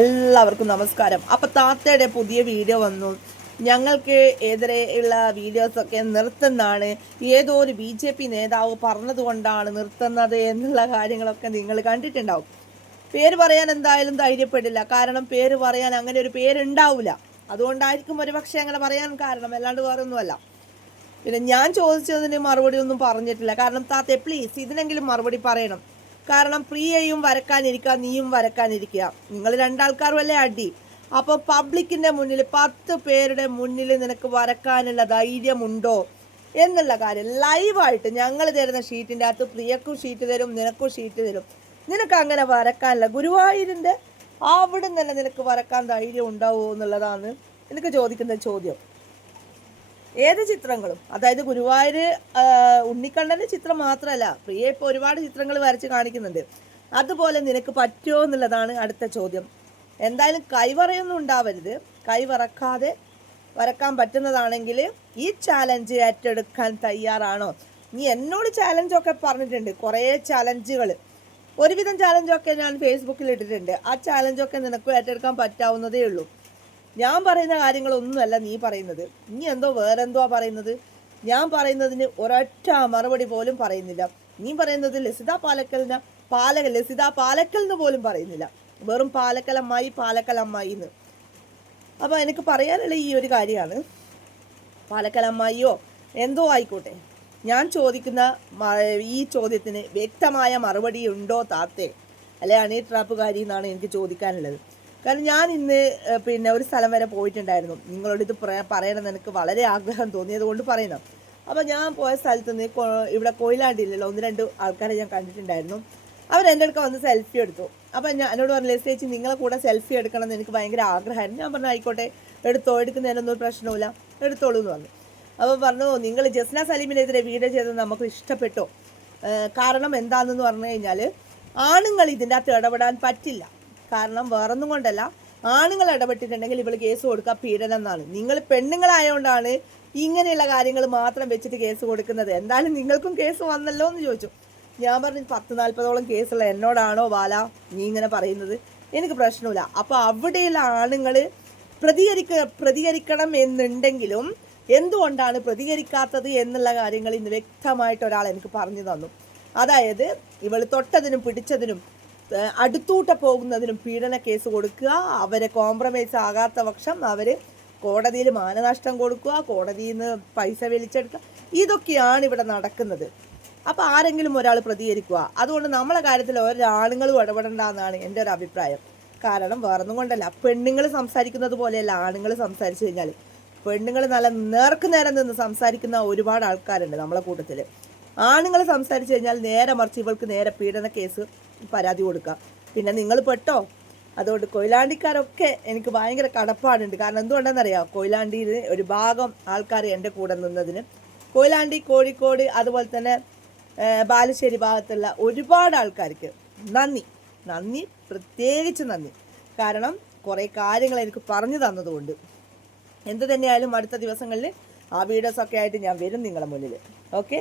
എല്ലാവർക്കും നമസ്കാരം. അപ്പോൾ താത്തയുടെ പുതിയ വീഡിയോ വന്നു. ഞങ്ങൾക്ക് എതിരെയുള്ള വീഡിയോസൊക്കെ നിർത്തുന്നതാണ്, ഏതോ ഒരു BJP നേതാവ് പറഞ്ഞതുകൊണ്ടാണ് നിർത്തുന്നത് എന്നുള്ള കാര്യങ്ങളൊക്കെ നിങ്ങൾ കണ്ടിട്ടുണ്ടാവും. പേര് പറയാൻ എന്തായാലും ധൈര്യപ്പെടില്ല, കാരണം പേര് പറയാൻ അങ്ങനെ ഒരു പേരുണ്ടാവില്ല. അതുകൊണ്ടായിരിക്കും ഒരുപക്ഷെ അങ്ങനെ പറയാൻ കാരണം, അല്ലാണ്ട് വേറെ ഒന്നുമല്ല. പിന്നെ ഞാൻ ചോദിച്ചതിന് മറുപടി ഒന്നും പറഞ്ഞിട്ടില്ല. കാരണം താത്തെ പ്ലീസ് ഇതിനെങ്കിലും മറുപടി പറയണം. കാരണം പ്രിയയും വരക്കാനിരിക്കുക, നീയും വരക്കാനിരിക്കുക, നിങ്ങൾ രണ്ടാൾക്കാരും അല്ലേ അടി. അപ്പോൾ പബ്ലിക്കിൻ്റെ മുന്നിൽ 10 പേരുടെ മുന്നിൽ നിനക്ക് വരക്കാനുള്ള ധൈര്യമുണ്ടോ എന്നുള്ള കാര്യം ലൈവായിട്ട് ഞങ്ങൾ തരുന്ന ഷീറ്റിൻ്റെ അകത്ത് പ്രിയക്കും ഷീറ്റ് തരും, നിനക്കും ഷീറ്റ് തരും. നിനക്ക് അങ്ങനെ വരക്കാനില്ല, ഗുരുവായൂരിൻ്റെ അവിടെ തന്നെ നിനക്ക് വരക്കാൻ ധൈര്യം ഉണ്ടാവുമോ എന്നുള്ളതാണ് എനിക്ക് ചോദിക്കുന്ന ചോദ്യം. ഏത് ചിത്രങ്ങളും, അതായത് ഗുരുവായൂർ ഉണ്ണിക്കണ്ണൻ്റെ ചിത്രം മാത്രമല്ല, പ്രിയ ഇപ്പോൾ ഒരുപാട് ചിത്രങ്ങൾ വരച്ച് കാണിക്കുന്നുണ്ട്. അതുപോലെ നിനക്ക് പറ്റുമോ എന്നുള്ളതാണ് അടുത്ത ചോദ്യം. എന്തായാലും കൈവറയൊന്നും ഉണ്ടാവരുത്. കൈവറക്കാതെ വരക്കാൻ പറ്റുന്നതാണെങ്കിൽ ഈ ചാലഞ്ച് ഏറ്റെടുക്കാൻ തയ്യാറാണോ? നീ എന്നോട് ചാലഞ്ചൊക്കെ പറഞ്ഞിട്ടുണ്ട്, കുറേ ചാലഞ്ചുകൾ, ഒരുവിധം ചാലഞ്ചൊക്കെ ഞാൻ ഫേസ്ബുക്കിൽ ഇട്ടിട്ടുണ്ട്. ആ ചാലഞ്ചൊക്കെ നിനക്ക് ഏറ്റെടുക്കാൻ പറ്റാവുന്നതേ ഉള്ളൂ. ഞാൻ പറയുന്ന കാര്യങ്ങളൊന്നുമല്ല നീ പറയുന്നത്. നീ എന്തോ വേറെന്തോ പറയുന്നത്. ഞാൻ പറയുന്നതിന് ഒരൊറ്റ മറുപടി പോലും പറയുന്നില്ല. നീ പറയുന്നത് ലസിത പാലക്കൽ എന്ന് പോലും പറയുന്നില്ല. വെറും പാലക്കൽ അമ്മായി എന്ന്. അപ്പോൾ എനിക്ക് പറയാനുള്ള ഈ ഒരു കാര്യമാണ്, പാലക്കൽ അമ്മായിയോ എന്തോ ആയിക്കോട്ടെ, ഞാൻ ചോദിക്കുന്ന ഈ ചോദ്യത്തിന് വ്യക്തമായ മറുപടി ഉണ്ടോ താത്തേ, അല്ലെ അണി ട്രാപ്പുകാരി എന്നാണ് എനിക്ക് ചോദിക്കാനുള്ളത്. കാരണം ഞാൻ ഇന്ന് ഒരു സ്ഥലം വരെ പോയിട്ടുണ്ടായിരുന്നു. നിങ്ങളോട് ഇത് പറയണമെന്ന് എനിക്ക് വളരെ ആഗ്രഹം തോന്നിയത് കൊണ്ട് പറയുന്നു. അപ്പോൾ ഞാൻ പോയ സ്ഥലത്ത് നിന്ന് ഇവിടെ കൊയിലാണ്ടിയില്ലല്ലോ, 1-2 ആൾക്കാരെ ഞാൻ കണ്ടിട്ടുണ്ടായിരുന്നു. അവരെൻ്റെ അടുക്ക വന്ന് സെൽഫി എടുത്തു. അപ്പോൾ എന്നോട് പറഞ്ഞു, ചേച്ചി നിങ്ങളെ കൂടെ സെൽഫി എടുക്കണം എന്ന് എനിക്ക് ഭയങ്കര ആഗ്രഹമായിരുന്നു. ഞാൻ പറഞ്ഞു ആയിക്കോട്ടെ, എടുക്കുന്നതിനൊന്നും ഒരു പ്രശ്നമില്ല, എടുത്തോളൂ എന്ന് പറഞ്ഞു. അപ്പോൾ പറഞ്ഞു, നിങ്ങൾ ജസ്ന സലീമിനെതിരെ വീഡിയോ ചെയ്തത് നമുക്ക് ഇഷ്ടപ്പെട്ടു. കാരണം എന്താണെന്ന് പറഞ്ഞു കഴിഞ്ഞാൽ, ആണുങ്ങൾ ഇതിൻ്റെ അകത്ത് ഇടപെടാൻ പറ്റില്ല. കാരണം വേറൊന്നും കൊണ്ടല്ല, ആണുങ്ങൾ ഇടപെട്ടിട്ടുണ്ടെങ്കിൽ ഇവൾ കേസ് കൊടുക്കുക പീഡനം എന്നാണ്. നിങ്ങൾ പെണ്ണുങ്ങളായതുകൊണ്ടാണ് ഇങ്ങനെയുള്ള കാര്യങ്ങൾ മാത്രം വെച്ചിട്ട് കേസ് കൊടുക്കുന്നത്. എന്തായാലും നിങ്ങൾക്കും കേസ് വന്നല്ലോ എന്ന് ചോദിച്ചു. ഞാൻ പറഞ്ഞു 10-40ഓളം കേസുള്ള എന്നോടാണോ ബാല നീ ഇങ്ങനെ പറയുന്നത്? എനിക്ക് പ്രശ്നമില്ല. അപ്പോൾ അവിടെയുള്ള ആണുങ്ങൾ പ്രതികരിക്കണം എന്നുണ്ടെങ്കിലും എന്തുകൊണ്ടാണ് പ്രതികരിക്കാത്തത് എന്നുള്ള കാര്യങ്ങൾ ഇന്ന് വ്യക്തമായിട്ട് ഒരാൾ എനിക്ക് പറഞ്ഞു തന്നു. അതായത് ഇവൾ തൊട്ടതിനും പിടിച്ചതിനും അടുത്തൂട്ട പോകുന്നതിനും പീഡന കേസ് കൊടുക്കുക, അവരെ കോംപ്രമൈസ് ആകാത്ത പക്ഷം അവർ കോടതിയിൽ മാനനഷ്ടം കൊടുക്കുക, കോടതിയിൽ നിന്ന് പൈസ വലിച്ചെടുക്കുക, ഇതൊക്കെയാണ് ഇവിടെ നടക്കുന്നത്. അപ്പോൾ ആരെങ്കിലും ഒരാൾ പ്രതികരിക്കുക. അതുകൊണ്ട് നമ്മളെ കാര്യത്തിൽ ഒരാണുങ്ങളും ഇടപെടേണ്ട എന്നാണ് എൻ്റെ ഒരു അഭിപ്രായം. കാരണം വേറൊന്നും കൊണ്ടല്ല, പെണ്ണുങ്ങൾ സംസാരിക്കുന്നത് പോലെയല്ല ആണുങ്ങൾ സംസാരിച്ചു കഴിഞ്ഞാൽ. പെണ്ണുങ്ങൾ നല്ല നേർക്ക് നേരം നിന്ന് സംസാരിക്കുന്ന ഒരുപാട് ആൾക്കാരുണ്ട് നമ്മളെ കൂട്ടത്തിൽ. ആണുങ്ങൾ സംസാരിച്ചു കഴിഞ്ഞാൽ നേരെ മറിച്ച് ഇവൾക്ക് നേരെ പീഡന കേസ് പരാതി കൊടുക്കാം. പിന്നെ നിങ്ങൾ പെട്ടോ? അതുകൊണ്ട് കൊയിലാണ്ടിക്കാരൊക്കെ എനിക്ക് ഭയങ്കര കടപ്പാടുണ്ട്. കാരണം എന്തുകൊണ്ടാണെന്നറിയാം, കൊയിലാണ്ടിയിൽ ഒരു ഭാഗം ആൾക്കാർ എൻ്റെ കൂടെ നിന്നതിന്, കൊയിലാണ്ടി, കോഴിക്കോട്, അതുപോലെ തന്നെ ബാലുശ്ശേരി ഭാഗത്തുള്ള ഒരുപാട് ആൾക്കാർക്ക് നന്ദി, പ്രത്യേകിച്ച് നന്ദി. കാരണം കുറേ കാര്യങ്ങൾ എനിക്ക് പറഞ്ഞു തന്നതുകൊണ്ട്. എന്ത് തന്നെയായാലും അടുത്ത ദിവസങ്ങളിൽ ആ വീഡിയോസൊക്കെ ആയിട്ട് ഞാൻ വരും നിങ്ങളുടെ മുന്നിൽ. ഓക്കെ.